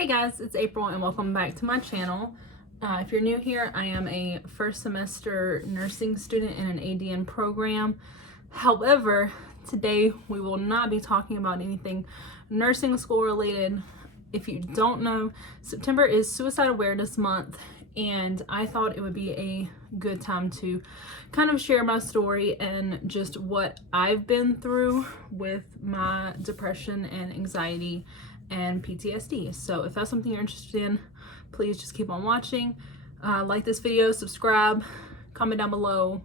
Hey guys, it's April and welcome back to my channel. If you're new here, I am a first semester nursing student in an ADN program. However, today we will not be talking about anything nursing school related. If you don't know, September is Suicide Awareness Month, and I thought it would be a good time to kind of share my story and just what I've been through with my depression and anxiety and PTSD. So if that's something you're interested in, please just keep on watching. Like this video, subscribe, comment down below,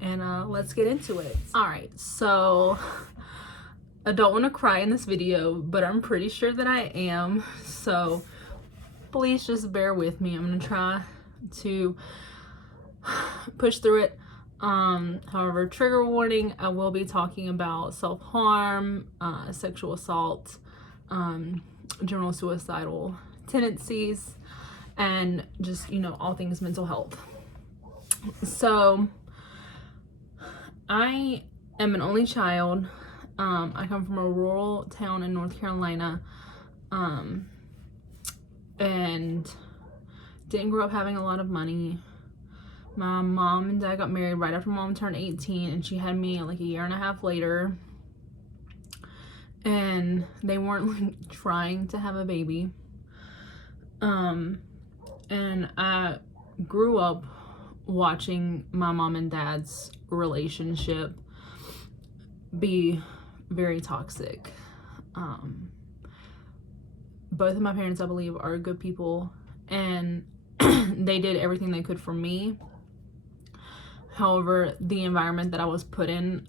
and let's get into it. All right, so I don't want to cry in this video, but I'm pretty sure that I am. So please just bear with me. I'm gonna try to push through it. However, trigger warning, I will be talking about self-harm, sexual assault, general suicidal tendencies, and just, all things mental health. So I am an only child. I come from a rural town in North Carolina, and didn't grow up having a lot of money. My mom and dad got married right after mom turned 18, and she had me like a year and a half later. And they weren't trying to have a baby. And I grew up watching my mom and dad's relationship be very toxic. Both of my parents, I believe, are good people, and they did everything they could for me. However, the environment that I was put in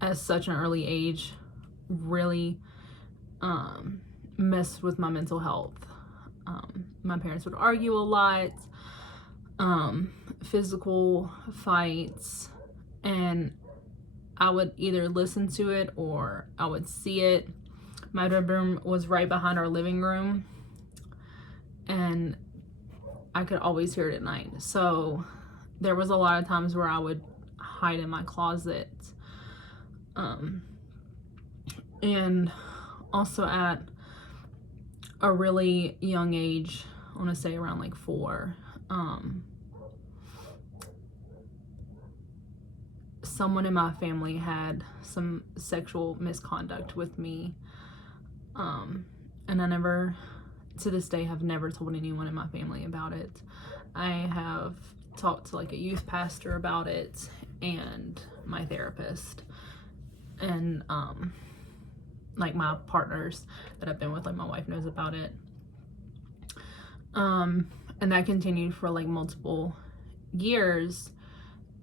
at such an early age really messed with my mental health. My parents would argue a lot, physical fights, and I would either listen to it or I would see it. My bedroom was right behind our living room, and I could always hear it at night. So there was a lot of times where I would hide in my closet. And also at a really young age, I want to say around like 4, someone in my family had some sexual misconduct with me, and I never, to this day, have never told anyone in my family about it. I have talked to like a youth pastor about it and my therapist, and like my partners that I've been with, like my wife knows about it. And that continued for like multiple years,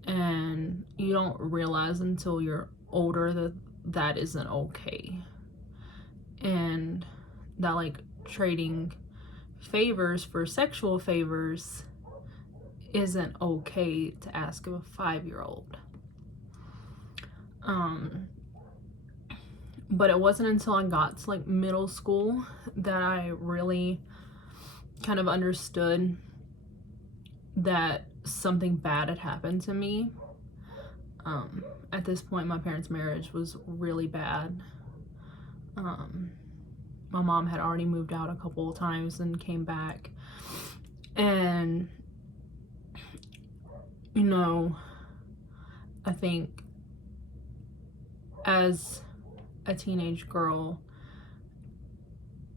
and you don't realize until you're older that that isn't okay, and that like trading favors for sexual favors isn't okay to ask of a 5-year-old. But it wasn't until I got to like middle school that I really kind of understood that something bad had happened to me. At this point, my parents' marriage was really bad. My mom had already moved out a couple of times and came back. And, I think as a teenage girl,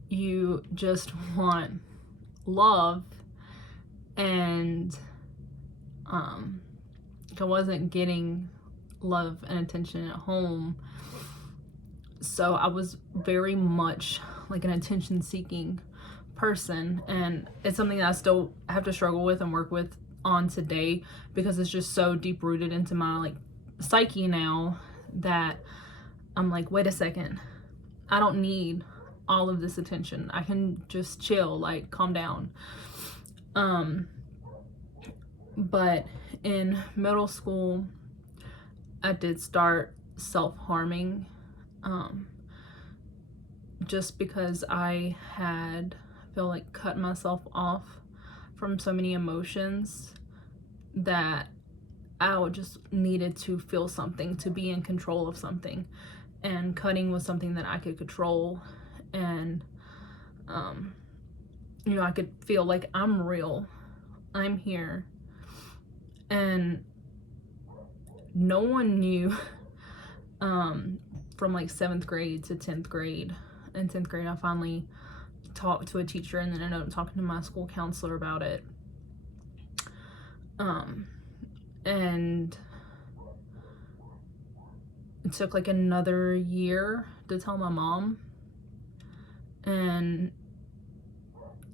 you just want love, and I wasn't getting love and attention at home, so I was very much like an attention-seeking person, and it's something that I still have to struggle with and work with on today, because it's just so deep-rooted into my like psyche now that I'm like, wait a second, I don't need all of this attention. I can just chill, like calm down. But in middle school, I did start self-harming, just because I feel like cut myself off from so many emotions that I just needed to feel something, to be in control of something. And cutting was something that I could control, and you know, I could feel like I'm real, I'm here. And no one knew from like 7th grade to 10th grade. In 10th grade, I finally talked to a teacher, and then I ended up talking to my school counselor about it. And it took like another year to tell my mom. And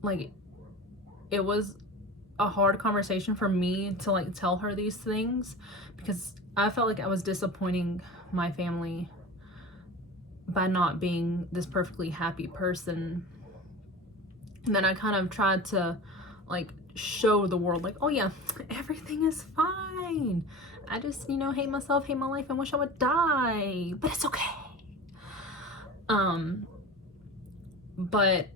like, it was a hard conversation for me to like tell her these things, because I felt like I was disappointing my family by not being this perfectly happy person. And then I kind of tried to like show the world like, oh yeah, everything is fine. I just, you know, hate myself, hate my life, and wish I would die, but it's okay. But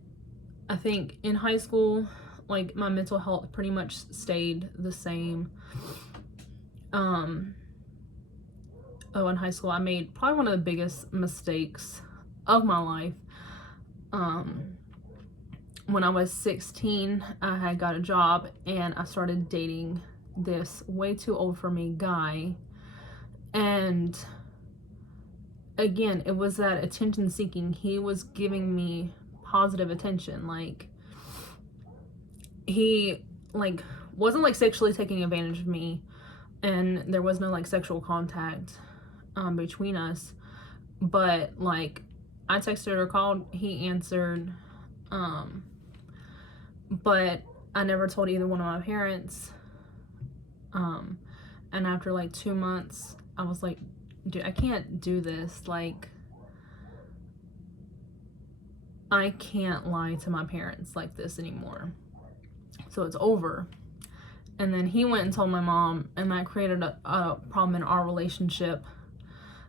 I think in high school, like, my mental health pretty much stayed the same. In high school, I made probably one of the biggest mistakes of my life. When I was 16, I had got a job, and I started dating this way too old for me guy. And again, it was that attention seeking. He was giving me positive attention. Like, he like wasn't like sexually taking advantage of me, and there was no like sexual contact between us, but like, I texted or called, he answered, but I never told either one of my parents. And after like 2 months, I was like, dude, I can't do this. Like, I can't lie to my parents like this anymore. So it's over. And then he went and told my mom, and that created a problem in our relationship.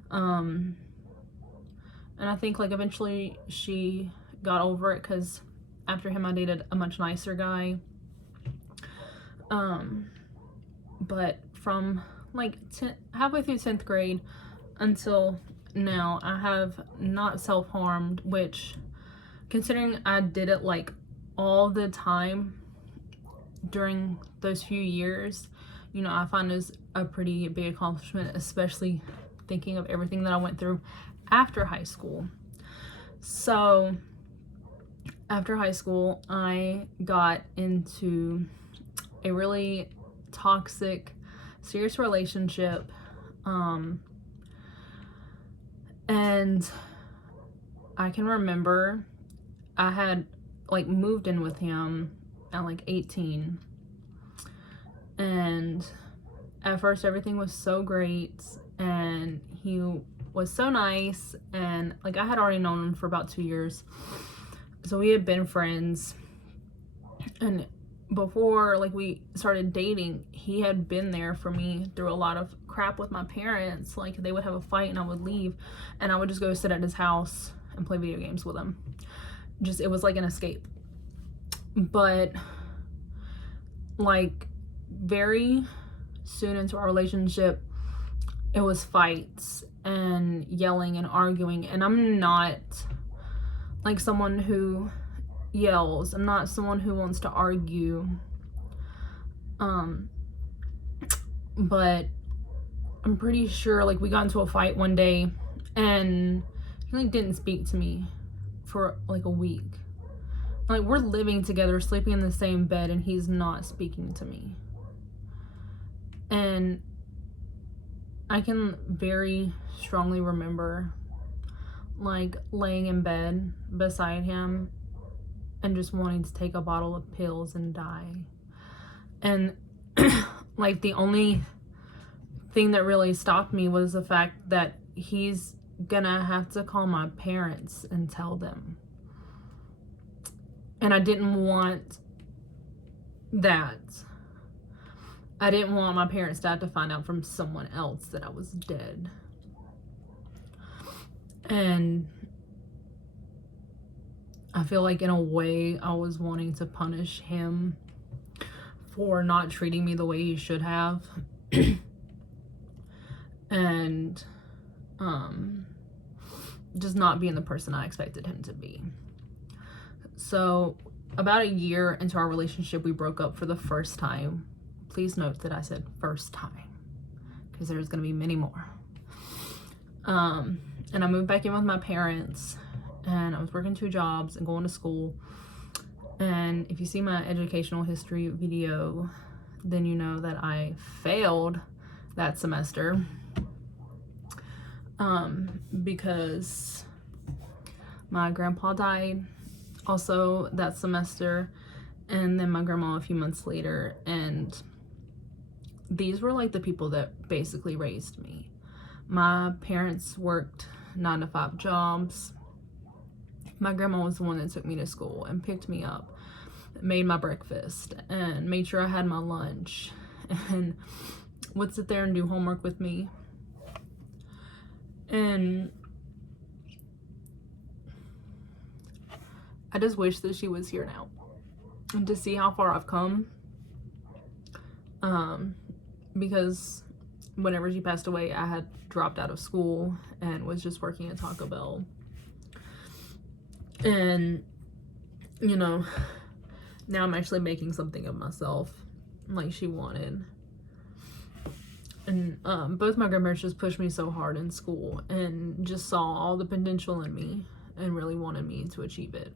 And I think like eventually she got over it, because after him I dated a much nicer guy. But from like halfway through 10th grade until now, I have not self-harmed, which, considering I did it like all the time during those few years, you know, I find is a pretty big accomplishment, especially thinking of everything that I went through after high school. So after high school, I got into a really toxic, serious relationship, and I can remember I had like moved in with him at like 18, and at first everything was so great, and he was so nice, and like, I had already known him for about 2 years, so we had been friends. And before like we started dating, he had been there for me through a lot of crap with my parents. Like, they would have a fight and I would leave, and I would just go sit at his house and play video games with him. Just, it was like an escape. But like, very soon into our relationship, it was fights and yelling and arguing, and I'm not like someone who yells. I'm not someone who wants to argue. But I'm pretty sure like we got into a fight one day, and he like didn't speak to me for like a week. Like, we're living together, sleeping in the same bed, and he's not speaking to me. And I can very strongly remember like laying in bed beside him and just wanting to take a bottle of pills and die. And like, the only thing that really stopped me was the fact that he's gonna have to call my parents and tell them. And I didn't want that. I didn't want my parents' dad to find out from someone else that I was dead. And I feel like in a way I was wanting to punish him for not treating me the way he should have. And just not being the person I expected him to be. So about a year into our relationship, we broke up for the first time. Please note that I said first time, because there's going to be many more. And I moved back in with my parents, and I was working 2 jobs and going to school. And if you see my educational history video, then you know that I failed that semester, because my grandpa died also that semester, and then my grandma a few months later. And these were like the people that basically raised me. My parents worked 9-to-5 jobs. My grandma was the one that took me to school and picked me up, made my breakfast, and made sure I had my lunch, and would sit there and do homework with me. And I just wish that she was here now, and to see how far I've come. Because whenever she passed away, I had dropped out of school and was just working at Taco Bell. And, you know, now I'm actually making something of myself like she wanted. And both my grandparents just pushed me so hard in school and just saw all the potential in me and really wanted me to achieve it.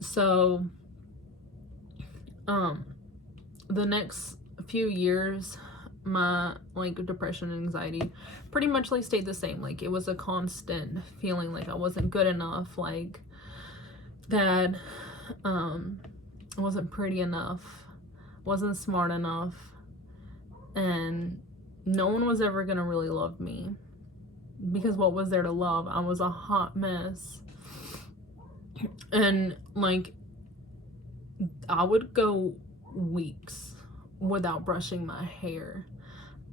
So the next few years, my like depression and anxiety pretty much like stayed the same. Like, it was a constant feeling like I wasn't good enough, like that I wasn't pretty enough, wasn't smart enough, and no one was ever gonna really love me, because what was there to love? I was a hot mess. And like, I would go weeks without brushing my hair.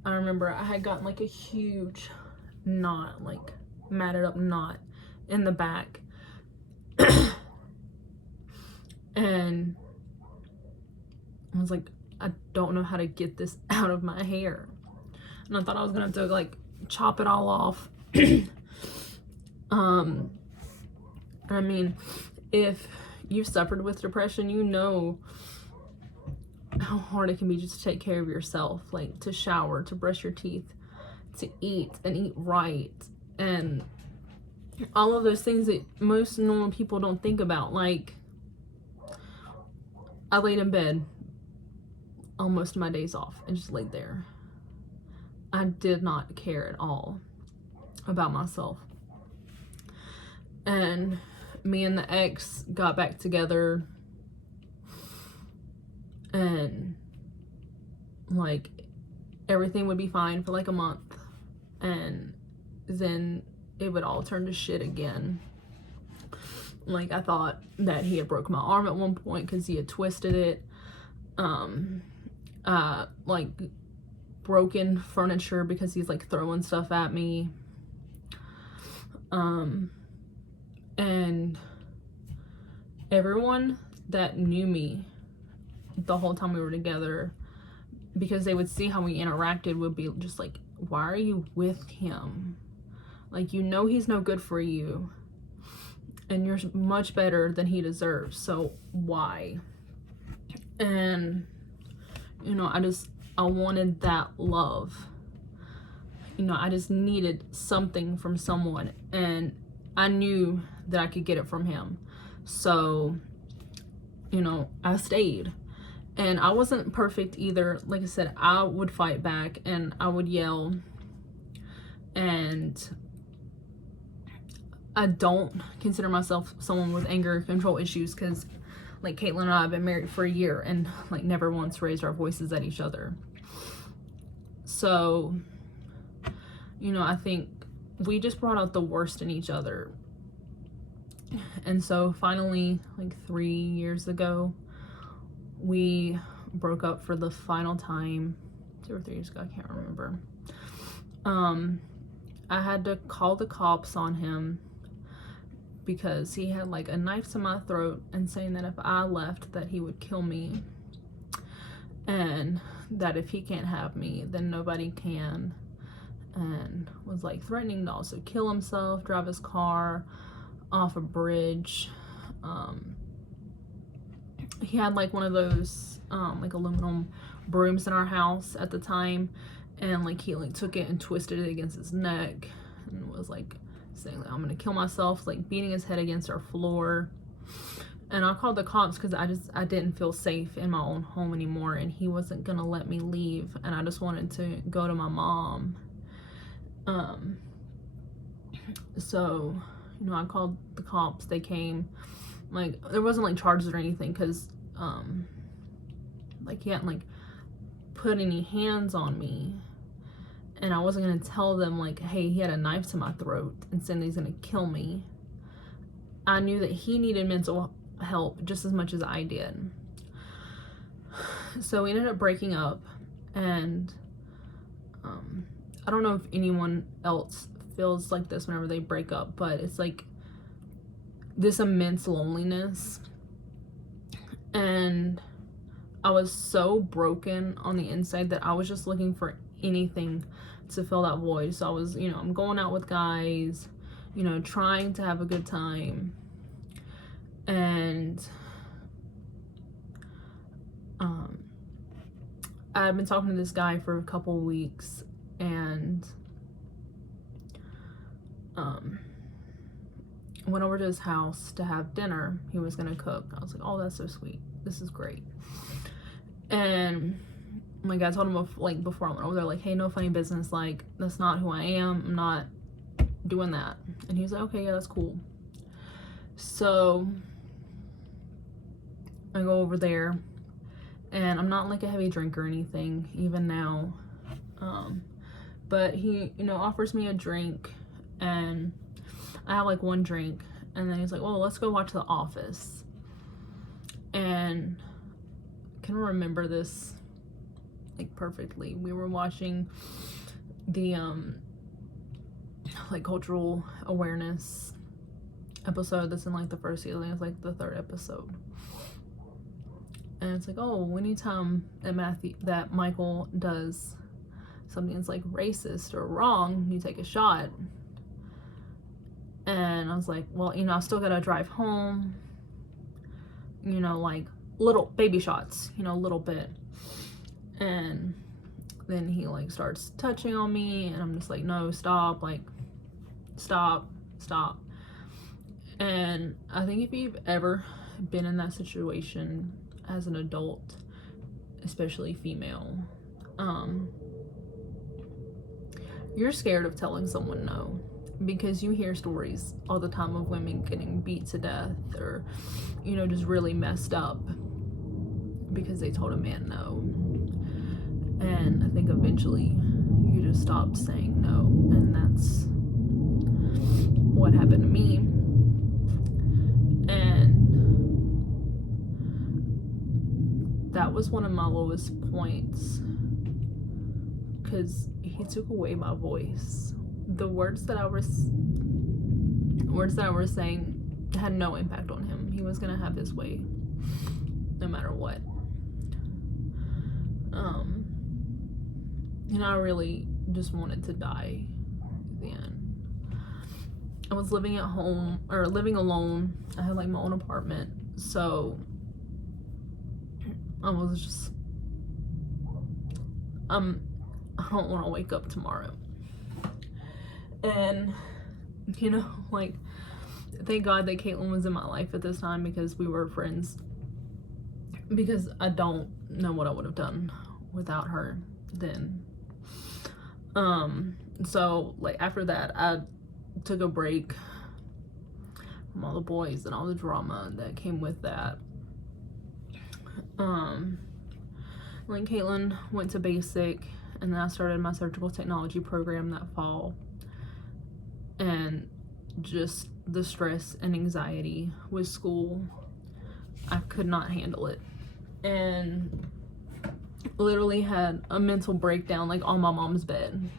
I remember I had gotten like a huge knot, like matted up knot in the back. And I was like, I don't know how to get this out of my hair. And I thought I was gonna have to like chop it all off. I mean, if you've suffered with depression, you know how hard it can be just to take care of yourself, like to shower, to brush your teeth, to eat and eat right, and all of those things that most normal people don't think about. Like, I laid in bed on most of my days off and just laid there. I did not care at all about myself. And me and the ex got back together, and like everything would be fine for like a month, and then it would all turn to shit again. Like, I thought that he had broke my arm at one point because he had twisted it. Like broken furniture because he's like throwing stuff at me. And everyone that knew me the whole time we were together, because they would see how we interacted, would be just like, why are you with him? Like, you know he's no good for you, and you're much better than he deserves, so why? And, you know, I wanted that love. You know, I just needed something from someone, and I knew that I could get it from him. So, you know, I stayed. And I wasn't perfect either. Like I said, I would fight back and I would yell. And I don't consider myself someone with anger control issues, because like Caitlin and I have been married for a year and like never once raised our voices at each other. So, you know, I think we just brought out the worst in each other. And so finally, like 3 years ago, we broke up for the final time. 2 or 3 years ago, I can't remember. I had to call the cops on him because he had like a knife to my throat and saying that if I left that he would kill me, and that if he can't have me then nobody can, and was like threatening to also kill himself, drive his car off a bridge. he had like one of those like aluminum brooms in our house at the time, and like he like took it and twisted it against his neck and was like saying like, I'm gonna kill myself, like beating his head against our floor. And I called the cops because I didn't feel safe in my own home anymore, and he wasn't gonna let me leave, and I just wanted to go to my mom. So, you know, I called the cops. They came. Like, there wasn't like charges or anything because like he hadn't like put any hands on me, and I wasn't gonna tell them like, hey, he had a knife to my throat and said he's gonna kill me. I knew that he needed mental help just as much as I did. So we ended up breaking up, and I don't know if anyone else feels like this whenever they break up, but it's like this immense loneliness, and I was so broken on the inside that I was just looking for anything to fill that void. So I was, you know, I'm going out with guys, you know, trying to have a good time, and I've been talking to this guy for a couple weeks, and went over to his house to have dinner. He was gonna cook. I was like, oh, that's so sweet, this is great. And like I told him like before I went over there, like, hey, no funny business, like that's not who I am, I'm not doing that. And he was like, okay, yeah, that's cool. So I go over there, and I'm not like a heavy drinker or anything even now, but he, you know, offers me a drink, and I have like one drink, and then he's like, well, let's go watch The Office. And I can remember this like perfectly. We were watching the like cultural awareness episode that's in like the first season. It's like the third episode, and it's like, oh, anytime that Michael does something that's like racist or wrong, you take a shot. And I was like, well, you know, I still gotta drive home, you know, like little baby shots, you know, a little bit. And then he like starts touching on me, and I'm just like, no, stop, like stop. And I think if you've ever been in that situation as an adult, especially female, you're scared of telling someone no, because you hear stories all the time of women getting beat to death, or, you know, just really messed up because they told a man no. And I think eventually you just stopped saying no, and that's what happened to me. And that was one of my lowest points, because he took away my voice. The words that I was saying had no impact on him. He was gonna have his way no matter what. And I really just wanted to die then. I was living at home, or living alone. I had like my own apartment, so I was just I don't want to wake up tomorrow. And, you know, like, thank God that Caitlin was in my life at this time, because we were friends, because I don't know what I would have done without her then. So like after that, I took a break from all the boys and all the drama that came with that. Like Caitlin went to basic, and then I started my surgical technology program that fall, and just the stress and anxiety with school, I could not handle it, and literally had a mental breakdown like on my mom's bed,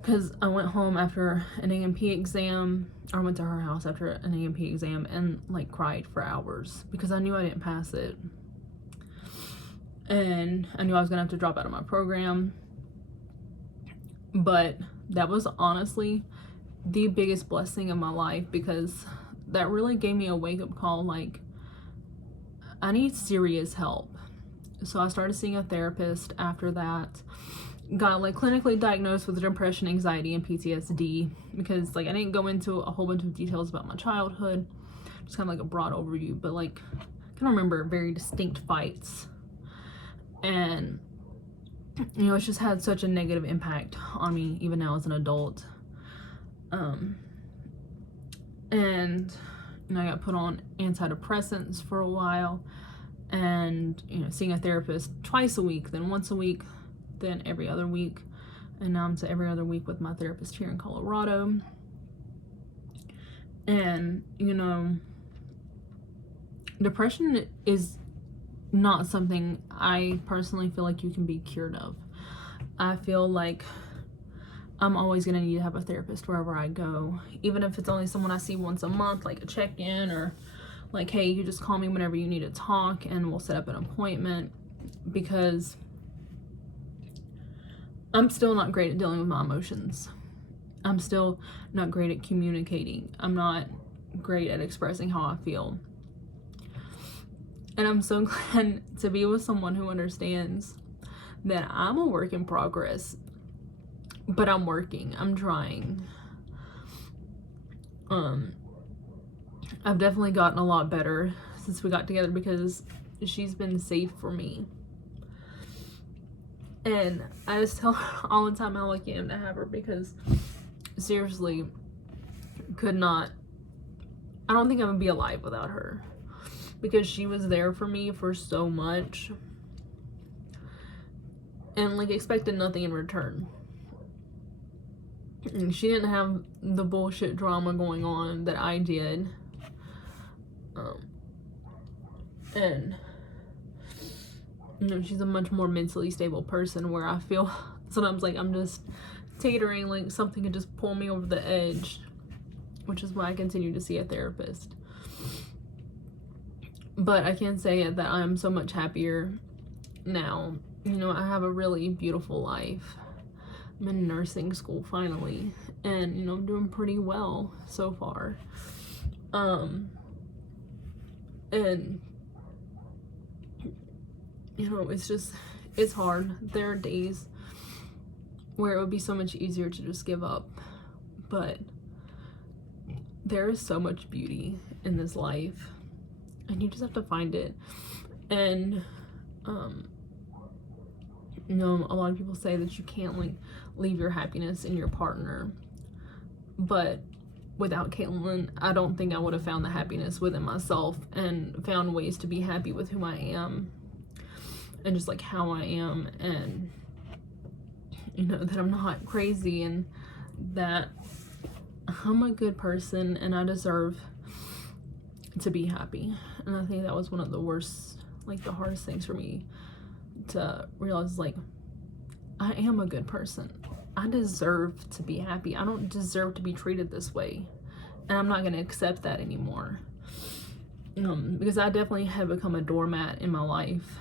because I went home after an A&P exam, or I went to her house after an A&P exam, and like cried for hours because I knew I didn't pass it, and I knew I was gonna have to drop out of my program. But that was honestly the biggest blessing of my life, because that really gave me a wake-up call, like, I need serious help. So I started seeing a therapist after that. Got like clinically diagnosed with depression, anxiety, and PTSD, because like I didn't go into a whole bunch of details about my childhood, just kind of like a broad overview, but like I can remember very distinct fights, and you know, it's just had such a negative impact on me even now as an adult. And you know, I got put on antidepressants for a while, and you know, seeing a therapist twice a week, then once a week, then every other week, and now I'm to every other week with my therapist here in Colorado. And you know, depression is not something I personally feel like you can be cured of. I feel like I'm always gonna need to have a therapist wherever I go, even if it's only someone I see once a month, like a check-in, or like, hey, you just call me whenever you need to talk and we'll set up an appointment, because I'm still not great at dealing with my emotions. I'm still not great at communicating. I'm not great at expressing how I feel. And I'm so glad to be with someone who understands that I'm a work in progress, but I'm working, I'm trying. I've definitely gotten a lot better since we got together, because she's been safe for me. And I just tell her all the time how lucky I am to have her, because seriously, I don't think I would be alive without her, because she was there for me for so much and like expected nothing in return. And she didn't have the bullshit drama going on that I did. And you know, she's a much more mentally stable person, where I feel sometimes like I'm just teetering, like something could just pull me over the edge, which is why I continue to see a therapist. But I can say that I'm so much happier now. You know, I have a really beautiful life. I'm in nursing school finally, and you know, I'm doing pretty well so far. And you know, it's hard. There are days where it would be so much easier to just give up, but there is so much beauty in this life, and you just have to find it. And you know, a lot of people say that you can't like leave your happiness in your partner, but without Caitlin, I don't think I would have found the happiness within myself and found ways to be happy with who I am and just like how I am, and you know, that I'm not crazy, and that I'm a good person and I deserve to be happy. And I think that was one of the worst, like the hardest things for me to realize, like, I am a good person. I deserve to be happy. I don't deserve to be treated this way, and I'm not going to accept that anymore, because I definitely have become a doormat in my life.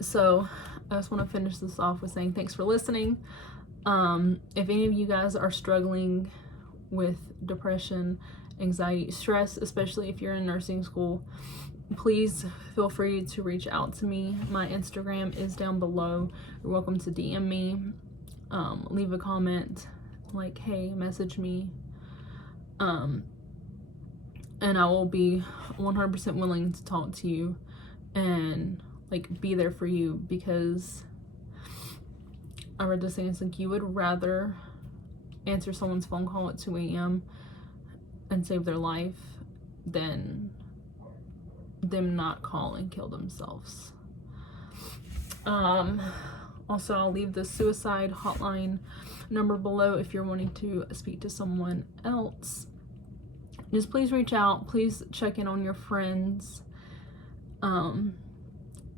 So I just want to finish this off with saying thanks for listening. If any of you guys are struggling with depression, anxiety, stress, especially if you're in nursing school, please feel free to reach out to me. My Instagram is down below. You're welcome to DM me, leave a comment, like, hey, message me, and I will be 100% willing to talk to you and like be there for you, because I read this thing, it's like you would rather answer someone's phone call at 2 a.m. and save their life than them not call and kill themselves. Also, I'll leave the suicide hotline number below if you're wanting to speak to someone else. Just please reach out, please check in on your friends,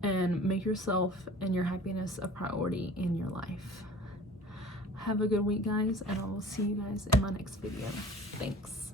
and make yourself and your happiness a priority in your life. Have a good week, guys, and I will see you guys in my next video. Thanks.